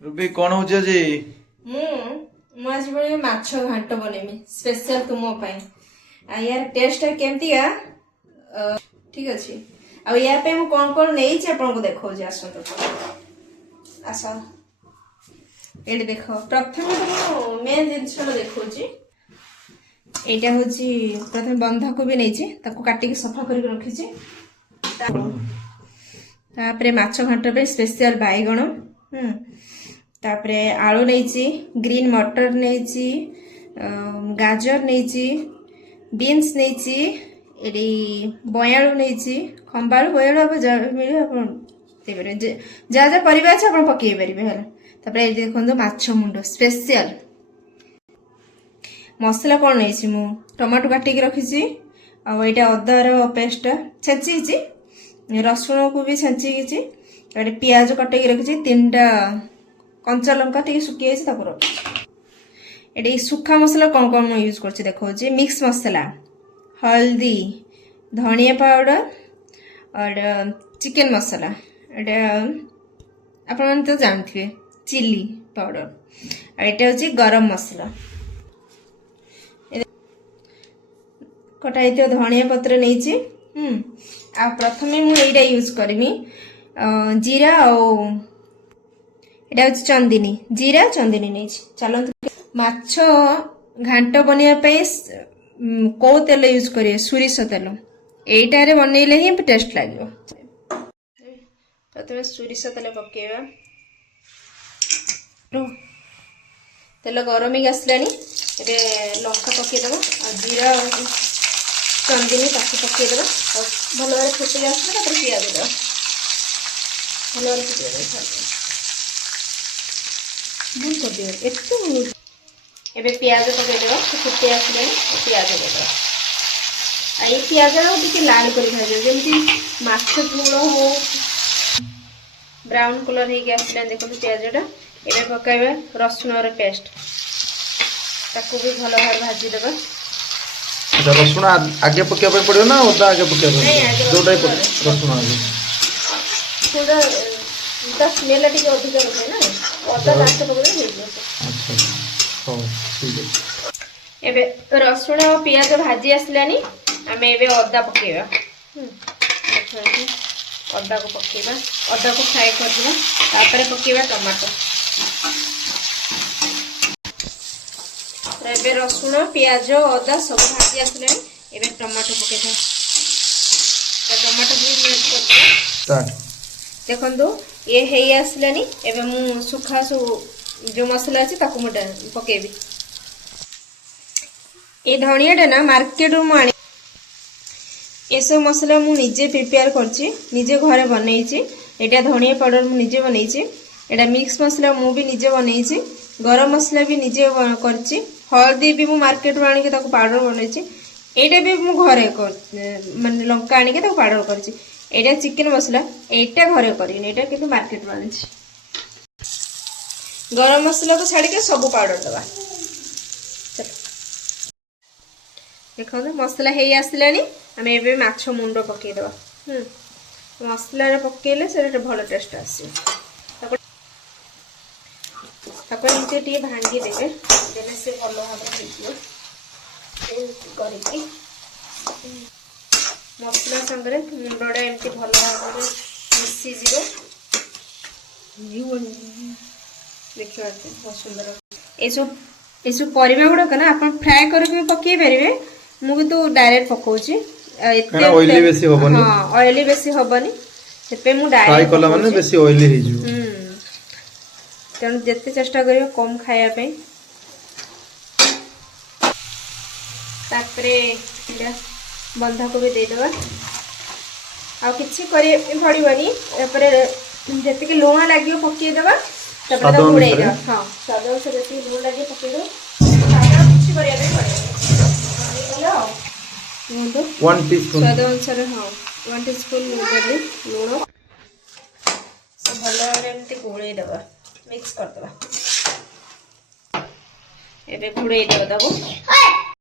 Ruby कौन हो जी ମୁଁ ଆଜି ଗୋଟେ ମାଛ ଘାଣ୍ଟ ବନେଇବି ସ୍ପେଶାଲ ତୁମ ପାଇଁ। ଆଉ ୟାର ଟେଷ୍ଟ କେମିତିକା ଠିକ ଅଛି। ଆଉ ୟା ପାଇଁ ମୁଁ କଣ କଣ ନେଇଛି ଆପଣଙ୍କୁ ଦେଖାଉଛି, ଆସନ୍ତୁ ଆସ। ଏଇଠି ଦେଖ, ପ୍ରଥମେ ତ ମୁଁ ମେନ୍ ଜିନିଷଟା ଦେଖାଉଛି। এইটা হচ্ছে প্রথমে বন্ধাকোবি নেইছি, তাকে কাটিকি সফা করিকি রখিছি। তারপরে মাছ ঘাঁট ପାଇଁ স্পেশাল বাইগণ, তারপরে আলু নেইছি, গ্রিন মটর নেইছি, গাজর নেইছি, বিনস নেইছি, এটি বয়ালু নেইছি, খম্বাଳୁ বয়ালୁ ଆପଣ ଯାହା ମିଳିବ ଆପଣ ଦେଇପାରିବେ, ଯାହା ଯାହା ପରିବା ଅଛି ଆପଣ ପକେଇ ପାରିବେ ହେଲା। ତାପରେ ଏଇଠି ଦେଖନ୍ତୁ ମାଛ ମୁଣ୍ଡ ସ୍ପେଶାଲ। ମସଲା କ'ଣ ନେଇଛି, ମୁଁ ଟମାଟୋ କାଟିକି ରଖିଛି, ଆଉ ଏଇଟା ଅଦାର ପେଷ୍ଟ ଛେଚିଛି, ରସୁଣକୁ ବି ଛେଚିଛି, ଏଠି ପିଆଜ କାଟିକି ରଖିଛି, 3ଟା କଞ୍ଚା ଲଙ୍କା ଟିକେ ଶୁକି ଯାଇଛି ତାକୁ ରଖିଛି। ଏଠି ଶୁଖା ମସଲା କ'ଣ କ'ଣ ମୁଁ ୟୁଜ୍ କରୁଛି ଦେଖାଉଛି। ମିକ୍ସ ମସଲା, ହଳଦୀ, ଧନିଆ ପାଉଡର, ଏଇଟା ଚିକେନ ମସଲା, ଏଇଟା ଆପଣମାନେ ତ ଜାଣିଥିବେ ଚିଲି ପାଉଡର, ଆଉ ଏଇଟା ହେଉଛି ଗରମ ମସଲା। କଟା ହେଇଥିବା ଧନିଆ ପତ୍ର ନେଇଛି। ଆଉ ପ୍ରଥମେ ମୁଁ ଏଇଟା ୟୁଜ୍ କରିବି, ଜିରା ଆଉ ଏଇଟା ହେଉଛି ଚନ୍ଦିନୀ, ଜିରା ଚନ୍ଦିନୀ ନେଇଛି। ଚାଲନ୍ତୁ ମାଛ ଘାଣ୍ଟ ବନେଇବା ପାଇଁ କୋଉ ତେଲ ୟୁଜ୍ କରିବେ, ସୋରିଷ ତେଲ। ଏଇଟାରେ ବନେଇଲେ ହିଁ ଟେଷ୍ଟ ଲାଗିବ। ପ୍ରଥମେ ସୋରିଷ ତେଲ ପକେଇବା। ତେଲ ଗରମ ହେଇକି ଆସିଲାଣି, ଏବେ ଲଙ୍କା ପକେଇଦେବା, ଆଉ ଜିରା ଚନ୍ଦିନୀ ତାକୁ ପକେଇଦେବା, ଆଉ ଭଲ ଭାବରେ ଫୁଟିକି ଆସିଲେ ତାପରେ ପିଆଜ ଦେବା, ଭଲ ଭାବରେ ଫୁଟିଦେବା, ଭୁଲ କରିଦେବା ଏତେ। ଏବେ ପିଆଜ ପକେଇଦେବା, ଫୁଟି ଆସିଲାଣି, ପିଆଜ ଦେବା। ଆଉ ଏଇ ପିଆଜ ଟିକେ ଲାଲ କରି ଭାଜିବା, ଯେମିତି ମାଛ ଝୋଳ ହଉ। ବ୍ରାଉନ କଲର ହେଇକି ଆସିଲାଣି ଦେଖନ୍ତୁ ପିଆଜଟା। ଏବେ ପକାଇବା ରସୁଣର ପେଷ୍ଟ, ତାକୁ ବି ଭଲ ଭାବରେ ଭାଜିଦେବା। रसुण आगे पकेबा पड़ियो ना ओदा आगे पकेबा जोटा रसुण आगे पूरा ता स्मेल टिके अधिक रहे ना, ओदा लास्ट पकेबा हे जे। अच्छा हो ठीक है। एबे रसुण और प्याज भाजी आसलानी, आमे एबे ओदा पकेबा। ओदा को पकेबा, ओदा को फ्राई कर दिबा, तापरे पकेबा टमाटो। एबे रसुण प्याज अदा सब भाजी आसले, एबे टमाटो पकेथा। टमाटो भी मिक्स करते देखंदो ये हेई आसलानी। एबे मु सुखा जो मसला अछि ताकु मु पकेबी। ए धनियाटा ना मार्केट रु मु आनी, ए सब मसला मु निजे प्रिपेयर करछि, निजे घरे बनैछि। एटा धनिया पाउडर मु निजे बनैछि, एटा मिक्स मसला मु भी निजे बनैछि, गरम मसला भी निजे करछि, हल्दी भी मु मार्केट रू आनिके ताकू पाउडर बनैछि। एटा भी मु घरे माने लंका आनिके ताकू पाउडर करछि। एटा चिकन मसला, एटा घरे करिनि, एटा किंतु मार्केट रू आनिछि। गरम मसला को छाड़ी के सब पाउडर दबा। देखो मसला हे आसलानी, आमे एबे माछ मुंडो पके दबा। मसला रे पकेले सेटा भलो टेस्ट आसी। तापर इनके टी भांगी देबे, देले से भलो भाबे हेजियो। करिकी मसला संगरे मुंडोडा एमती भलो भाबे मिसी जीरो। देखियो बहुत सुंदर। एसो परिबा गुडा कना आपण फ्राई करके पके परिबे, मु किंतु डायरेक्ट पकोची। एते ऑयली बेसी होबनी। हां ऑयली बेसी होबनी, सेपे मु डायरेक्ट फ्राई कला माने बेसी ऑयली हे जिवो। तेणु जिते चेष्टा करियो कम खाया पे। तापरे बंधाकोबी दे देबा, आ किछि करि पड़िबनी। तापरे जति के लुण लागियो पके देबा, तापरे तो घुड़ाई देबा। हां स्वाद अनुसार जति लुण लागियो पके देबा, तापरे किछि करिया पे पड़े हेलो 1 टीस्पून स्वाद अनुसार। हां 1 टीस्पून देबे लुण, सब भलो एमती घुड़ाई देबा, मिक्स कर देबा। एबे घुड़ाई देबा ताको।